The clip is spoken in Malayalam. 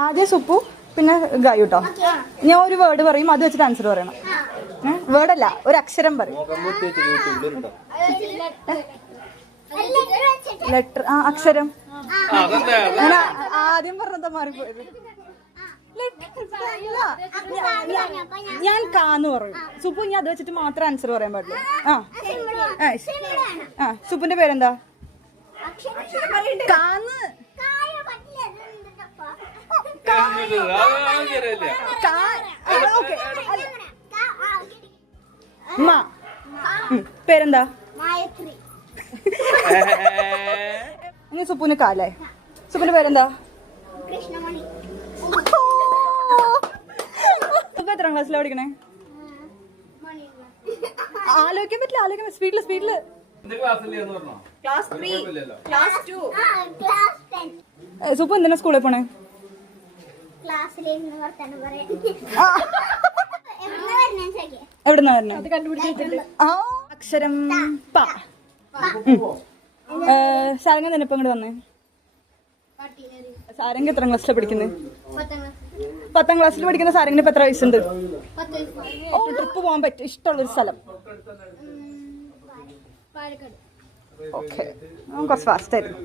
ആദ്യം സുപ്പു പിന്നെ ഗായു കേട്ടോ. ഞാൻ ഒരു വേർഡ് പറയും, അത് വെച്ചിട്ട് ആൻസർ പറയണം. വേർഡല്ല, ഒരു അക്ഷരം പറയും. ലെറ്റർ. ആ അക്ഷരം. ഞാൻ ആദ്യം പറഞ്ഞതാ മാറിപ്പോയത്. ഞാൻ കാന്ന് പറയും. സുപ്പു ഞാൻ അത് വെച്ചിട്ട് മാത്രം ആൻസർ പറയാൻ പാടില്ല. ആ സുപ്പുന്റെ പേരെന്താ? കാന്ന്. പേരെന്താ? ഇനി സുപ്പുന് കാലേ. സുപ്പുന്റെ പേരെന്താ? സുപ്പു എത്രാം ക്ലാസ്സിലാ പഠിക്കണേ? ആലോചിക്കാൻ പറ്റില്ല. സ്പീഡില്. സുപ്പു എന്തിനാ സ്കൂളിൽ പോണേ? എവിടുന്നാ വരണേ? അക്ഷരം പ. സാരംഗ തന്നെ ഇപ്പൊ ഇങ്ങോട്ട് വന്നേ. സാരംഗ എത്രാം ക്ലാസ്സിലാണ് പഠിക്കുന്നത്? 10ാം ക്ലാസ്സിൽ പഠിക്കുന്ന സാരംഗിന് ഇപ്പൊ എത്ര വയസ്സുണ്ട്? ട്രിപ്പ് പോകാൻ പറ്റും ഇഷ്ടമുള്ളൊരു സ്ഥലം? ഓക്കെ, കുറച്ച് ഫാസ്റ്റ് ആയിരുന്നു.